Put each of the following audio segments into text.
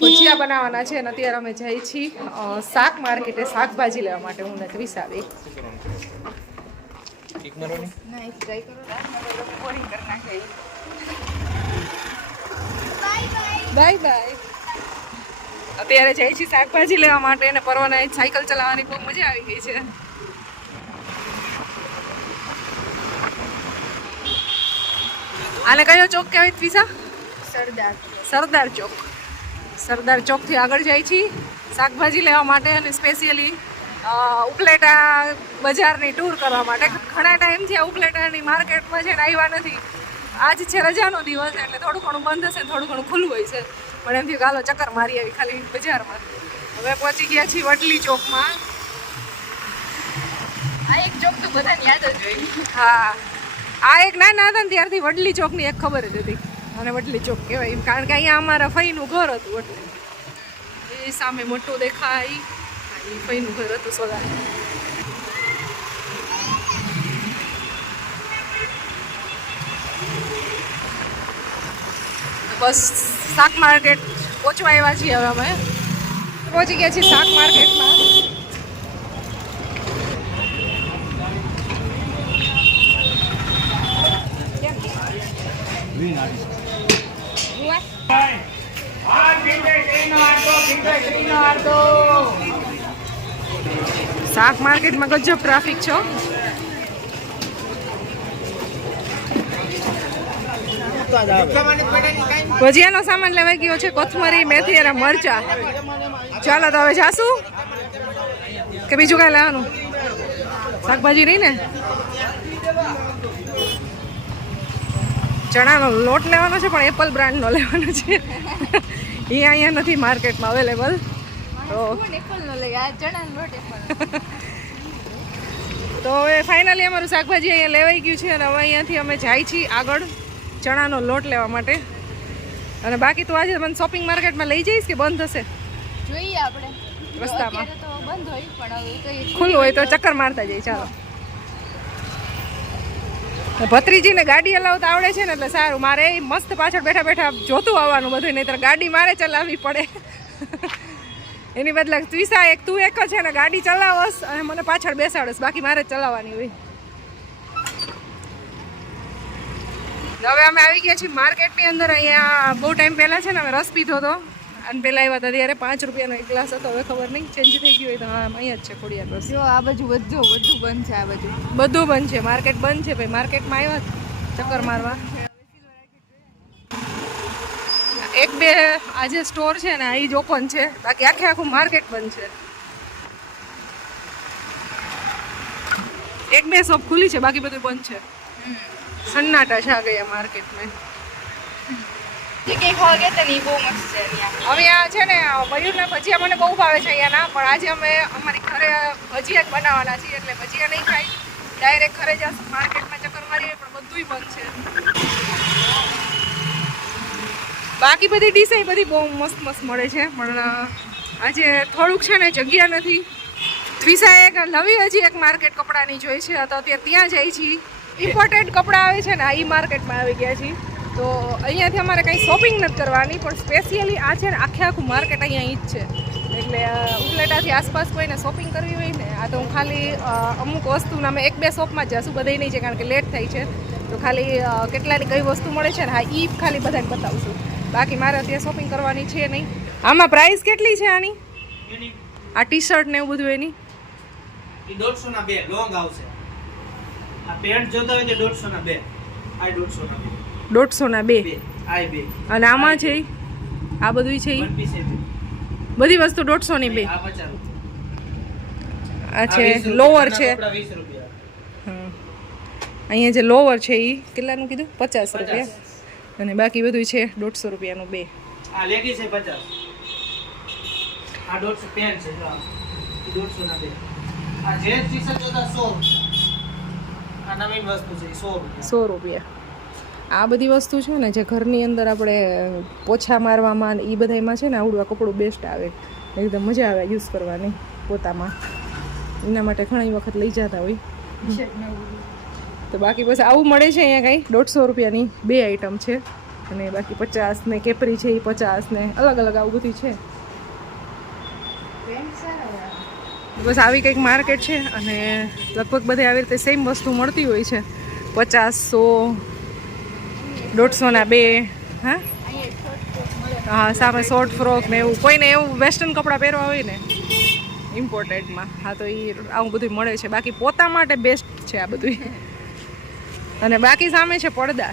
ભજીયા બનાવવાના છે અને અત્યારે અમે જઈએ છીએ શાક માર્કેટે શાકભાજી લેવા માટે. હું ને ત્રિષા આવી. Bye bye. અત્યારે જઈએ છીએ શાકભાજી લેવા માટે અને પરવાને સાયકલ ચલાવવાની બહુ મજા આવી ગઈ છે. આને કયો ચોક કહેવાય ત્રિષા? સરદાર ચોક. સરદાર ચોકથી આગળ જાય છીએ શાકભાજી લેવા માટે અને સ્પેશિયલી ઉપલેટા બજારની ટૂર કરવા માટે. ઘણા ટાઈમથી આ ઉપલેટાની માર્કેટમાં છે ને આવ્યા નથી. આજ છે રજાનો દિવસ એટલે થોડું ઘણું બંધ હશે, થોડું ઘણું ખુલ્લું હોય છે, પણ એમથી ગાલો ચક્કર મારી આવી ખાલી બજારમાં. હવે પહોંચી ગયા છીએ વડલી ચોકમાં. આ એક ચોક તો બધાને યાદ જ હોય. હા, આ એક નાના હતા ને ત્યારથી વડલી ચોકની એક ખબર જ હતી અને વડલી ચોક કહેવાય, કારણ કે અહીંયા અમારા ફઈનું ઘર હતું. એટલે એ સામે મોટું દેખાય એ ફઈનું ઘર હતું સોલા. બસ શાક માર્કેટ પહોંચવા આવ્યા છીએ. હવે અમે પહોંચી ગયા છીએ શાક માર્કેટમાં. શાક માર્કેટમાં ગજબ ટ્રાફિક છે. ભજીયાનો સામાન લેવાઈ ગયો છે, કોથમરી, મેથી અને મરચા. ચાલો તો હવે જાશું કે બીજું કાંઈ લેવાનું? શાકભાજી નહીં ને? ચણાનો લોટ લેવાનો છે પણ એપલ બ્રાન્ડનો લેવાનો છે. એ અહીંયા નથી માર્કેટમાં અવેલેબલ. તો હવે ફાઇનલી અમારું શાકભાજી અહીંયા લેવાઈ ગયું છે અને હવે અહીંયાથી અમે જાય છીએ આગળ ચણાનો લોટ લેવા માટે. અને બાકી તો આજે મને શોપિંગ માર્કેટમાં લઈ જઈશ કે બંધ હશે? જોઈએ આપણે રસ્તામાં. તો બંધ હોય પણ હવે ખુલ્લું હોય તો ચક્કર મારતા જઈએ. ચાલો. ભત્રીજીને ગાડી હલાવતા આવડે છે ને એટલે સારું. મારે મસ્ત પાછળ બેઠા બેઠા જોતું આવવાનું બધું, નહીંતર ગાડી મારે ચલાવવી પડે. એની બદલે ત્રિષા એક તું એક જ છે ને ગાડી ચલાવસ અને મને પાછળ બેસાડસ, બાકી મારે જ ચલાવવાની હોય. હવે અમે આવી ગયા છીએ માર્કેટની અંદર. અહીંયા બહુ ટાઈમ પહેલાં છે ને અમે રસ પીધો હતો અને પહેલાં આવ્યા હતા ત્યારે 5 રૂપિયાનો એક ગ્લાસ હતો. હવે ખબર નહીં ચેન્જ થઈ ગયું હોય તો હા અહીંયા જ છે ખોડિયાર રસ. જો આ બાજુ બધું બંધ છે. આ બાજુ બધું બંધ છે, માર્કેટ બંધ છે ભાઈ. માર્કેટમાં આવ્યા ચક્કર મારવા. એક બે આજે સ્ટોર છે ને એ જ ઓપન છે, બાકી આખું માર્કેટ બંધ છે. એક બે શોપ ખુલી છે, બાકી બધું બંધ છે. સન્નાટા છા ગયા માર્કેટમાં. જગ્યાએ ખાવા ગયા હતા ને એ બહુ મસ્ત છે અહીંયા. હવે આ છે ને મયુરના ભજીયા મને બહુ ભાવે છે અહીંયાના, પણ આજે અમે અમારી ઘરે ભજીયા જ બનાવવાના છીએ એટલે ભજીયા નહીં ખાઈ ડાયરેક્ટ ઘરે જશું. માર્કેટમાં ચક્કર મારીએ પણ બધુંય બંધ છે. બાકી બધી ડીશ બધી બહુ મસ્ત મસ્ત મળે છે, પણ આજે થોડુંક છે ને જગ્યા નથી. ત્રિષાએ એક નવી હજી એક માર્કેટ કપડાની જોઈ છે તો અત્યારે ત્યાં જાય છીએ. ઇમ્પોર્ટેડ કપડાં આવે છે ને એ માર્કેટમાં આવી ગયા છીએ. તો અહીંયાથી અમારે કંઈ શોપિંગ નથી કરવાની, પણ સ્પેશિયલી આ છે ને આખું માર્કેટ અહીંયા જ છે. એટલે ઉપલેટાથી આસપાસ કોઈને શોપિંગ કરવી હોય ને આ તો હું ખાલી અમુક વસ્તુના અમે 1-2 શોપમાં જ જઈશું, બધાય નહીં છે કારણ કે લેટ થાય છે. તો ખાલી કેટલાની કઈ વસ્તુ મળે છે ને હા એ ખાલી બધાને બતાવશું. બાકી મારે અત્યારે શોપિંગ કરવાની છે નહીં. આમાં પ્રાઇસ કેટલી છે આની? આ ટી શર્ટ ને એવું બધું એની 150 ના 2 લોંગ આવશે. આ પેન્ટ જોતા હોય તો 150 ના 2. આ 150 ના 2. 150 ના 2. આ 2. અને આમાં છે આ બધું છે બધી વસ્તુ 150 ની 2. આ 50. આ છે લોવર છે. 20 રૂપિયા. અહીંયા જે લોવર છે એ કેટલાનું કીધું? 50 રૂપિયા. અને બાકી બધું છે 150 રૂપિયાનું 2. આ લેગીસ છે 50. આ 150 પેન્ટ છે જો 150 ના 2. આ જેન્સ ટી-શર્ટ જોતા 100. આ નવીન વસ્તુ છે 100 રૂપિયા. આ બધી વસ્તુ છે ને જે ઘરની અંદર આપણે પોછા મારવામાં એ બધામાં છે ને આવડું આ કપડું બેસ્ટ આવે, એકદમ મજા આવે યુઝ કરવાની પોતામાં. એના માટે ઘણી વખત લઈ જતા હોય. તો બાકી બસ આવું મળે છે અહીંયા કંઈ 150 રૂપિયાની 2 આઈટમ છે. અને બાકી 50 ને કેપરી છે એ 50 ને અલગ અલગ આવું બધું છે. બસ આવી કંઈક માર્કેટ છે અને લગભગ બધે આવી રીતે સેમ વસ્તુ મળતી હોય છે. 50, 100, 150 ના 2. હા હા, સામે શોર્ટ ફ્રોક ને એવું કોઈને એવું વેસ્ટર્ન કપડાં પહેરવા હોય ને ઇમ્પોર્ટેડમાં, હા તો એ આવું બધું મળે છે. બાકી પોતા માટે બેસ્ટ છે આ બધું. અને બાકી સામે છે પડદા,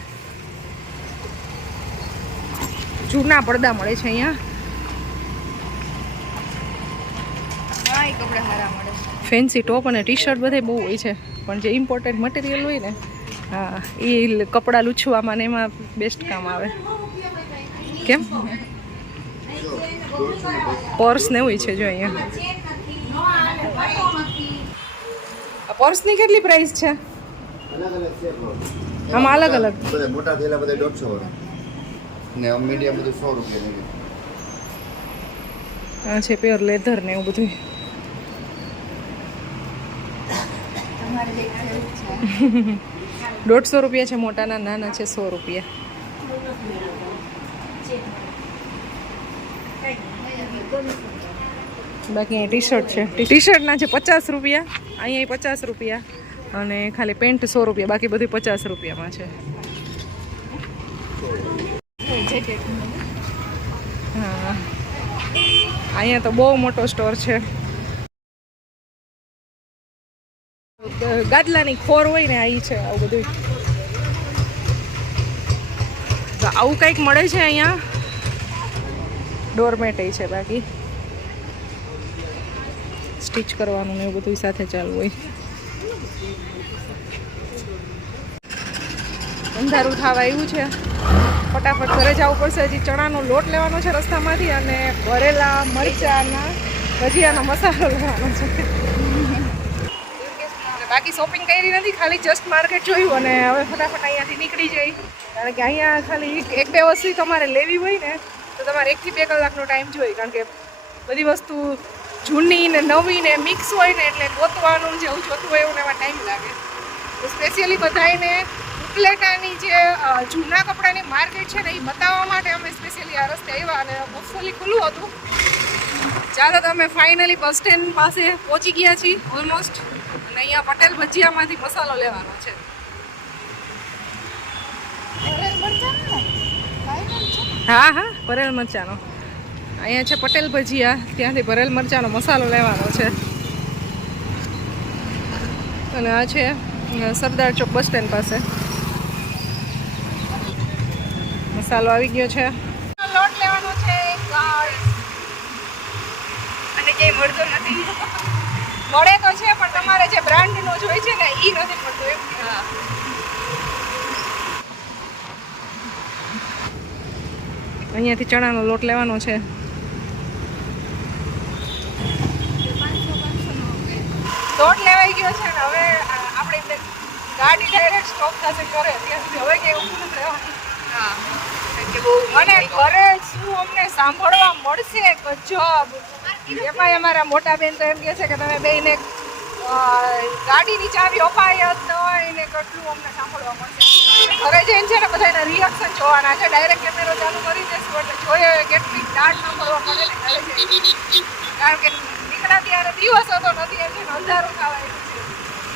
જૂના પડદા મળે છે અહીંયા. હા, એ કપડા સારા મળે છે. ફેન્સી ટોપ અને ટી શર્ટ બધે બહુ હોય છે, પણ જે ઇમ્પોર્ટેડ મટીરિયલ હોય ને હા એ કપડાં લૂછવામાં ને એમાં બેસ્ટ કામ આવે. કેમ પર્સ ને હોય છે જો અહીંયા. પર્સની કેટલી પ્રાઇસ છે? અલગ અલગ છે આમાં અલગ અલગ બધા મોટા થયેલા બધા 150 વાળા ને મીડિયમ બધું 100 રૂપિયા આ છે પ્યોર લેધર ને એવું બધું. તમારે દેખાય છે 150 રૂપિયા છે મોટાના, નાના છે 100 રૂપિયા. બાકી અહીંયા ટી શર્ટ છે, ટી શર્ટના છે 50 રૂપિયા, અહીંયા 50 રૂપિયા અને ખાલી પેન્ટ 100 રૂપિયા, બાકી બધું 50 રૂપિયામાં છે. હા અહીંયા તો બહુ મોટો સ્ટોર છે. ગાદલાની ખોર હોય ને આ છે આવું બધું. તો આવું કંઈક મળે છે અહીંયા. ડોરમેટ છે, બાકી સ્ટીચ કરવાનું ને એવું બધું સાથે ચાલુ હોય. અંધારું થવા આવ્યું છે, ફટાફટ ઘરે જવું પડશે. હજી ચણાનો લોટ લેવાનો છે રસ્તામાંથી અને ભરેલા મરચાના ભજીયાનો મસાલો લેવાનો છે. બાકી શોપિંગ કરી નથી, ખાલી જસ્ટ માર્કેટ જોયું અને હવે ફટાફટ અહીંયાથી નીકળી જઈ. કારણ કે અહીંયા ખાલી 1-2 વસ્તુ તમારે લેવી હોય ને તો તમારે 1 થી 2 કલાકનો ટાઈમ જોઈએ. કારણ કે બધી વસ્તુ જૂની ને નવી ને મિક્સ હોય ને એટલે ગોતવાનું જેવું જોતું હોય એવું એમાં ટાઈમ લાગે. તો સ્પેશિયલી બધાને ઉપલેટાની જે જૂના કપડાની માર્કેટ છે ને એ બતાવવા માટે અમે સ્પેશિયલી આ રસ્તે આવ્યા અને ફૂલી ખુલ્લું હતું. ચાલો તમે ફાઇનલી બસ સ્ટેન્ડ પાસે પહોંચી ગયા છીએ ઓલમોસ્ટ. અને અહીંયા પટેલ ભજીયામાંથી મસાલો લેવાનો છે. હા હા, ભરેલ મરચાનો. અહીંયા છે પટેલ ભજીયા, ત્યાંથી ભરેલ મરચાનો મસાલો લેવાનો છે. અને આ છે સરદાર ચોક બસ સ્ટેન્ડ પાસે. મસાલો આવી ગયો છે. લોટ લેવાનો છે અને ક્યાંય મળતો નથી. મળે તો છે પણ તમારે જે બ્રાન્ડનો જોઈએ છે ને એ નથી મળતું એમ. હા, અહીંયાથી ચણાનો લોટ લેવાનો છે. લોટ લેવાઈ ગયો છે ને હવે આપણે ગાડી ડાયરેક્ટ સ્ટોપ થશે ઘરે, ત્યાં સુધી હવે ક્યાંય ઊભું નથી રહેવાનું. હા, એટલે બહુ મને ઘરે શું અમને સાંભળવા મળશે ગજબ. એમાંય અમારા મોટા બેન તો એમ કહે છે કે તમે બેને ગાડીની ચાવી અપાય જ ન હોય ને કેટલું અમને સાંભળવા મળશે. ઘરે જઈને છે ને બધાના રિએક્શન જોવાના છે. ડાયરેક્ટ કેમેરો ચાલુ કરી દેશું એટલે જોઈએ કેટલી દાટ સાંભળવા મળે ને ઘરે જઈને. કારણ કે નીકળ્યા ત્યારે દિવસ હતો નથી એટલે અંધારું થવા આવ્યું છે.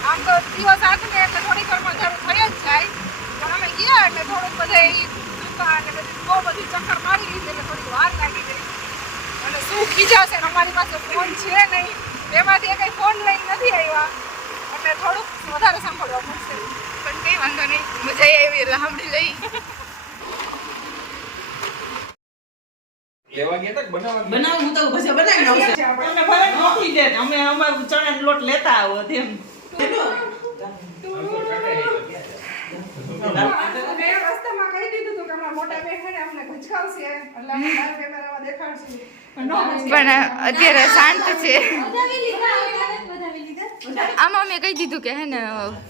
આમ તો દિવસ આખને એટલે થોડીક વારમાં અંધારું થઈ જ જાય, પણ અમે ગયા એટલે થોડુંક બધે દુકાન ને બધી બહુ બધી ચક્કર મારી લીધી એટલે થોડીક વાર લાગી ગઈ. અને શું ખીજાશે ને અમારી પાસે ફોન છે નહીં, એમાંથી કંઈ ફોન લઈને નથી આવ્યા એટલે થોડુંક વધારે સાંભળવા મળશે. પણ કંઈ વાંધો નહીં, મજા આવી એટલે સાંભળી લઈ. બનાવું હું તો ભજીયા બનાવી નાખું. તમને ભલે મોકલી દે, અમે અમારું ચણાનો લોટ લેતા આવો તેમ. મેં રસ્તામાં કહી દીધું હતું કે અમારા મોટા બેન છે ને અમને ગુચકાવશે એટલે અમે મારા કેમેરામાં દેખાડશું. પણ અત્યારે શાંત છે. આમાં મેં કહી દીધું કે હે ને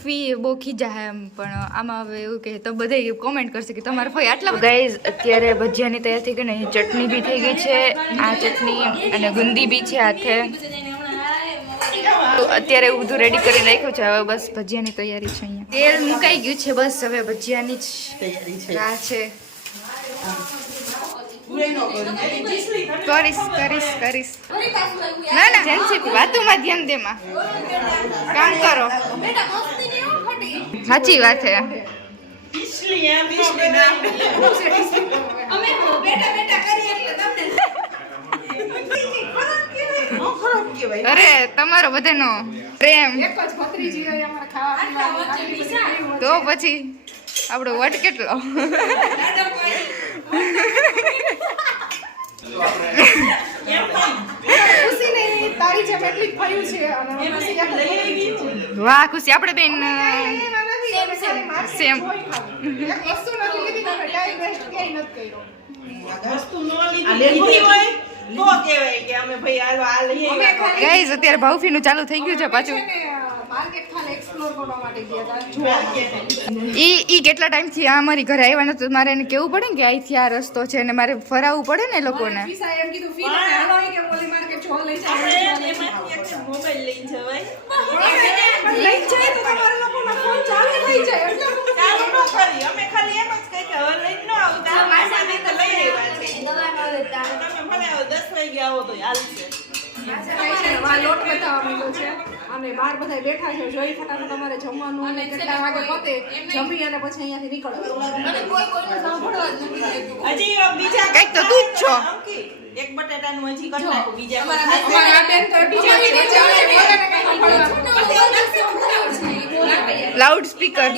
ફી બહુ ખીજા હે એમ, પણ આમાં હવે એવું કે તો બધા કોમેન્ટ કરશે કે તમારા ફઈ આટલા ગાઈઝ. અત્યારે ભજીયાની તૈયાર થઈ ગઈ ને ચટણી બી થઈ ગઈ છે, આ ચટણી અને ગુંદી બી છે હાથે. તો અત્યારે એવું બધું રેડી કરી રાખ્યું છે. હવે બસ ભજીયાની તૈયારી છે. અહીંયા તેલ મુકાઈ ગયું છે, બસ હવે ભજીયાની જ તૈયારી છે. રાહ છે. કરીશ ના ના જેન્સી વાતોમાં ધ્યાન દેમાં કામ કરો સાચી વાત છે ઈસલી એમ ઈસલી નામ અરે તમારો બધાનો પ્રેમ એક જ ભત્રીજી હોય અમારે ખાવા પીવાની. તો પછી આપણો વટ કેટલો ખુશીને તારી જેમ એટલી જ થયું છે અને ખુશી એક લઈ આવી છે. વાહ ખુશી આપણે બેન સેમ એક વસ્તુ નથી લીધી તમે ટાઈમ વેસ્ટ ક્યાંય નથી કર્યો. વસ્તુ નો લીધી હોય તો કહેવાય કે અમે ભાઈ હાલો આ લઈ આવ્યા. ગાઈઝ અત્યારે ભાવફીનું ચાલુ થઈ ગયું છે પાછું માર્કેટ ખાલી એક્સપ્લોર કરવા માટે ગયા હતા. ઈ કેટલા ટાઈમથી આ અમારી ઘરે આવ્યા નતો મારે એને કેવું પડે ને કે અહીંથી આ રસ્તો છે ને મારે ફરાવવું પડે ને એ લોકોને વિસાએ એમ કીધું ફી તમે હાલો કે ઓલી માર્કેટ જો લઈ જાય એમાંથી એક મોબાઈલ લઈ જવાય લઈ જાય તો તમારા લોકોનો ફોન ચાલુ થઈ જાય એટલે ચાલુ ન કરી અમે ખાલી એમ જ કહી કે હવે લઈ ન આવતા માસાને તો લઈ આવ્યા છે તમે ભલે 10 વાગે આવો તો હાલશે આ લોટ બતાવવા માંગ્યો છે અમે બહાર બધા બેઠા છે જોઈ ફટાફટ અમારે જમવાનું અને કેટલા વાગે પતે જમી અને પછી અહીંયાથી નીકળવાનું. હજી બીજા કંઈક તો તું જ છો. અંકી, એક બટાટાનું હજી કરી નાખો બીજા અમારા બેન તો ટીચર છે ચાલે બોલે ને કઈ સાંભળવાનું. લાઉડ સ્પીકર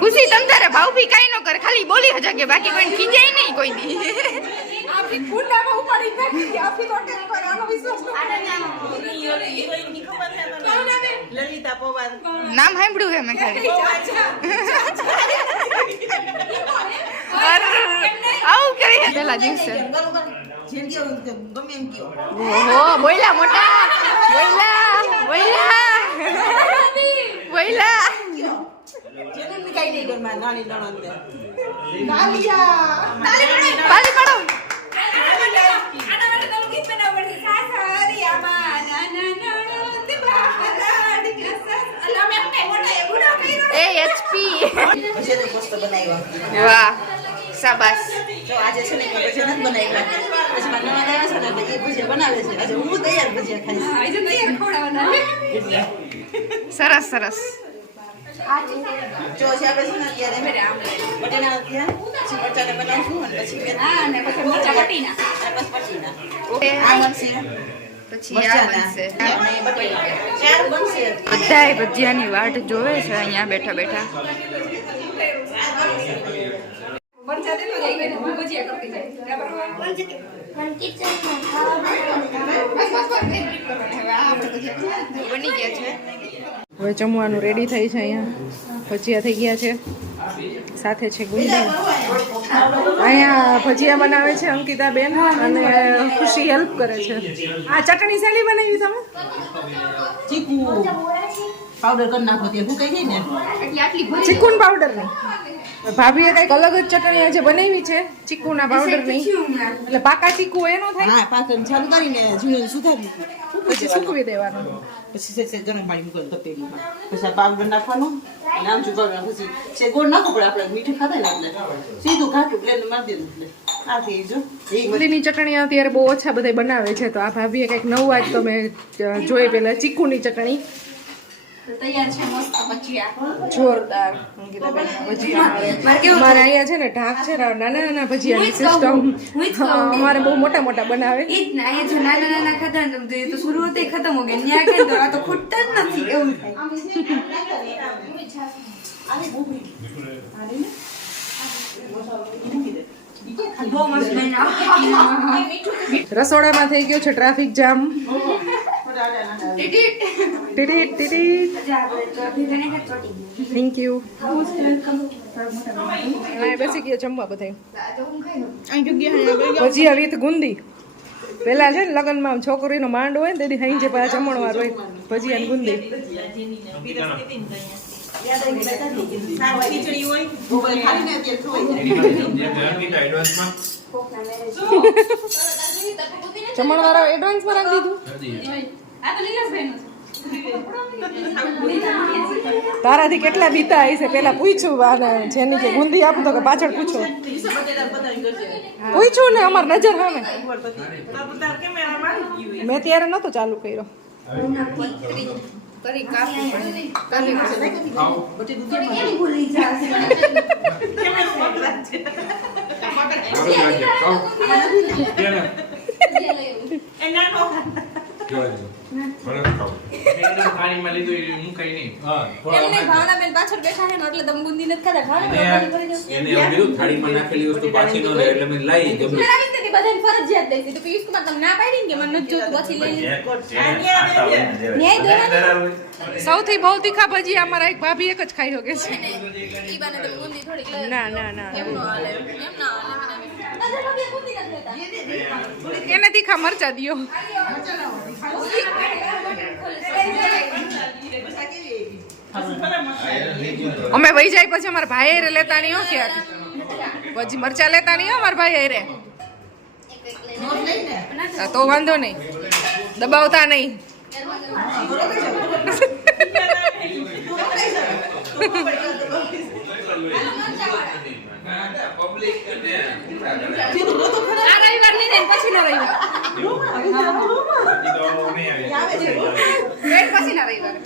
ખુશી તમ તારે ભાવ ભી કાઈ ન કરે ખાલી બોલી હજા કે બાકી કોઈ ખીજાય નહીં કોઈ દી આપી કુંડામાં ઉપાડી નાખી આપી તો ટેક પર આનો વિશ્વાસ હિરોઈનની ખબર છે તમને? લલિતા પવાર નામ સાંભળ્યું હે મેં ખાલી આવું કરી પેલા દિવસે ઓહો બોયલા મોટા બોયલા પાલી પાડો એ એચપી વાહ શાબાશ જો આજે છે ને ભજીયા નથી બનાવ્યા પછી મારા નણંદ આવ્યા છે ને એટલે એ ભજીયા બનાવે છે આજે હું તૈયાર ભજીયા ખાઈશ સરસ સરસ જો છે આપણે છે ને અત્યારે બટેના ત્યાં પછી મરચાને બનાવશું અને પછી પટીના ઓકે આ બનશે પછી આ બનશે ચાર બનશે બધાય ભજીયાની વાટ જોવે છે અહીંયા બેઠા બેઠા મરચા દે તો જઈને હું ભજીયા કરતી જાય બની ગયા છે હવે જમવાનું રેડી થઈ છે અહીંયા ભજીયા થઈ ગયા છે સાથે છે ગુંદી અહીંયા ભજીયા બનાવે છે અંકિતા બેન અને ખુશી હેલ્પ કરે છે આ ચટણી શેલી બનાવી તમે ચીકુ પાવડર કરી નાખો તે હું કઈ ને ચીકુન પાવડર નહીં ભાભીએ કંઈક અલગ જ ચટણી આજે બનાવી છે ચીકુના પાવડર નહીં એટલે પાકા ચીકુ એનો થાય હા પાકન ચાલુ કરીને ઝીણું સુધારી પછી સૂકવી દેવાનું પછી સે ગરમ પાણી મૂકવાનું તપેલીમાં પછી પાવડર નાખવાનું અને આમ ચૂકવવાનું પછી સે ગોળ નાખો પડે આપણે મીઠું ખાતા ને એટલે સીધું ઘાટું બ્લેન્ડ મારી દેવું એટલે આ થઈ જો ગુંદીની ચટણી અત્યારે બહુ ઓછા બધા બનાવે છે તો આ ભાભીએ કંઈક નવું આજ તમે જોઈ પેલા ચીકુની ચટણી તૈયાર છે મસ્ત ભજીયા જોરદાર મારે અહીંયા છે ને ઢાક છે ને નાના નાના ભજીયાની સિસ્ટમ અમારે બહુ મોટા મોટા બનાવે ઈ જ ને અહીંયા જો નાના નાના ખાતા ને તો એ તો શરૂઆત ખતમ હો ગઈ ન્યા કે તો આ તો ખૂટતા જ નથી એવું બહુ મસ્ત બન્યા રસોડામાં થઈ ગયો છે ટ્રાફિક જામ થેન્ક યુ બેસી ગયા જમવા બધા ભજીયા વિથ ગુંદી પેલા છે ને લગ્નમાં છોકરીનો માંડ હોય ને તેથી સાંજે પાછા જમણવાર હોય ભજીયા ને ગુંદી યાદ આવી બેઠા થઈ ગઈ સાવ ખીચડી હોય બપોરે ખાઈને અત્યારે ખવાઈ જાય જમણવાળા એડવાન્સમાં રાખી દીધું. તારાથી કેટલા બીતા આવી છે પેલા પૂછ્યું અને જેની કે ગુંદી આપું તો કે પાછળ પૂછો પૂછ્યું ને અમાર નજર સામે મેં ત્યારે નતો ચાલુ કર્યો. ભાવનાબેન પાછળ બેઠા છે ને એટલે તમે ગુંદી નથી ખાતા. બધાને ફરજિયાત દઈ દીધું. પિયુષ કુમાર તમે ના પાડી ને કે મને નથી જોતું પછી લઈ સૌથી બહુ તીખા ભજીયા અમારા એક ભાભી એક જ ખાઈ શકે છે. ઈ બાને તમે ગુંદી થોડીક લઈ ના ના ના એમ ન હાલે એમ ના હાલે. અરે ભાભી ગુંદી નથી લેતા. એને તીખા મરચા દિયો. અમે વહી જાય પછી અમારા ભાઈ હારે લેતા નહીં હો ક્યાંક. પછી મરચા લેતા નહીં હો અમારા ભાઈ હારે. હા, તો વાંધો નહીં, દબાવતા નહીં. આ રવિવાર નહીં ને પછીનો રવિવાર. વેટ પછીના રવિવાર.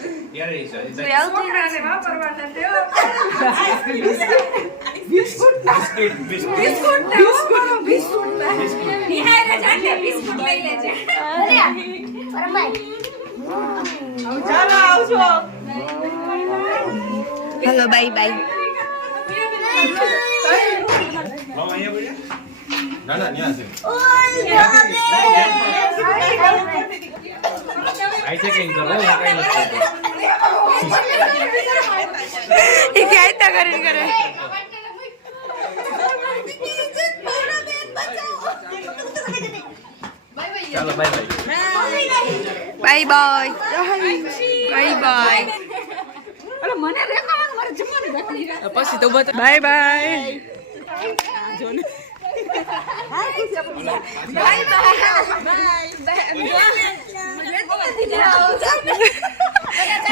Hello bye bye. એ ક્યાંય કરીને કરે. ચાલો bye bye. Bye bye bye bye. મને રેખાવાનું મારે જમવાનું બાકી છે. પછી તો બાય બાય.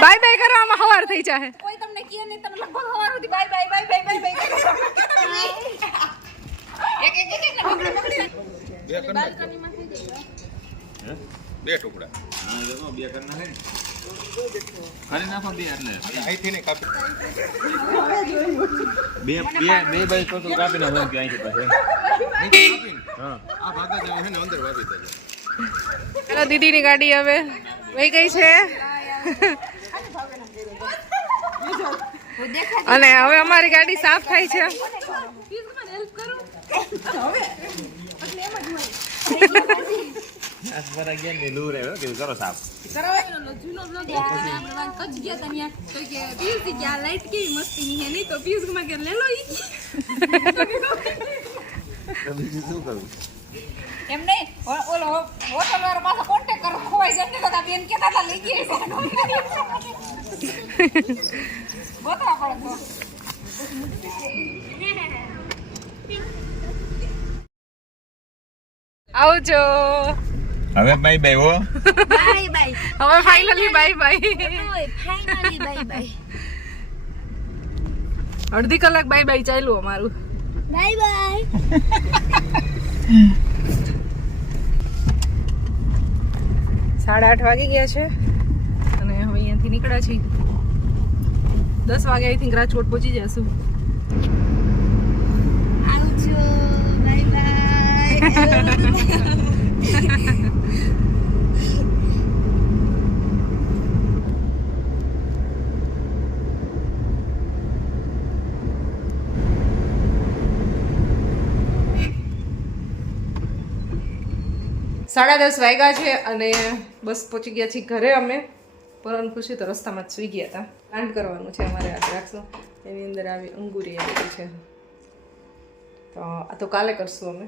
બાય બાય કરવામાં હવાર થઈ જાય. કોઈ તમને કહે નહીં તમે લગભગ સવાર સુધી bye bye bye bye bye bye એક એક એક ને પકડી પકડી બાલ્કનીમાં થઈ જાય. બે ટુકડા બે કરના હે ખાલી નાખો બે એટલે અહીંથી ને કાપી બે બાય તો કાપી નાખો કે અહીંથી પાસે હા આ ભાગ જ હે ને અંદર વાપી દે. ચલો દીદીની ગાડી હવે વહી ગઈ છે અને હવે અમારી ગાડી સાફ થાય છે. આસપાસ ગયા ને લૂર આવ્યો કે કરો સાફ જૂનો બ્લોગ આપણે વાત કચ્છ ગયા તા ત્યાં તો કે પિયુષ કે આ લાઈટ કેવી મસ્તી ની હે નહીં તો પિયુષ કુમાર કે લે લો ઈ તો બીજું શું કરું એમ નહીં ઓલો હોટલ વાળો પાછો કોન્ટેક્ટ કરો ખોવાઈ જશે તો તા બેન કેતા તા લઈ ગઈ છે ગોતવા પડે આવજો. હવે બાય બાય હો બાય બાય હવે finally bye bye. Finally bye bye અડધી કલાક બાય બાય ચાલ્યું અમારું. બાય બાય 8:30 વાગી ગયા છે અને હવે અહીંયાથી નીકળ્યા છીએ. 10 વાગે આઈ થિંક રાજકોટ પહોંચી જશું. આવજો બાય બાય સાડા 10 વાગ્યા છે અને બસ પહોંચી ગયા છીએ ઘરે અમે. પરમ ખુશી તો રસ્તામાં જ સૂઈ ગયા હતા. પ્લાન્ટ કરવાનું છે અમારે આ દ્રાક્ષો. એની અંદર આવી અંગુરી આવેલી છે તો આ તો કાલે કરશું અમે.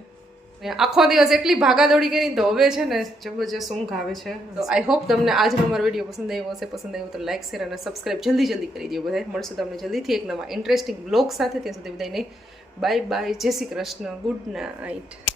ને આખો દિવસ એટલી ભાગાદોડી કરી તો હવે છે ને જબરજસ્ત ઊંઘ આવે છે. તો આઈ હોપ તમને આજનો અમારો વિડીયો પસંદ આવ્યો હશે. પસંદ આવ્યો તો લાઈક શેર અને સબસ્ક્રાઇબ જલ્દી કરી દો બધા. મળશું તમને જલ્દીથી એક નવા ઇન્ટરેસ્ટિંગ બ્લોગ સાથે. ત્યાં સુધી બધાને બાય બાય, જય શ્રી કૃષ્ણ, ગુડ નાઇટ.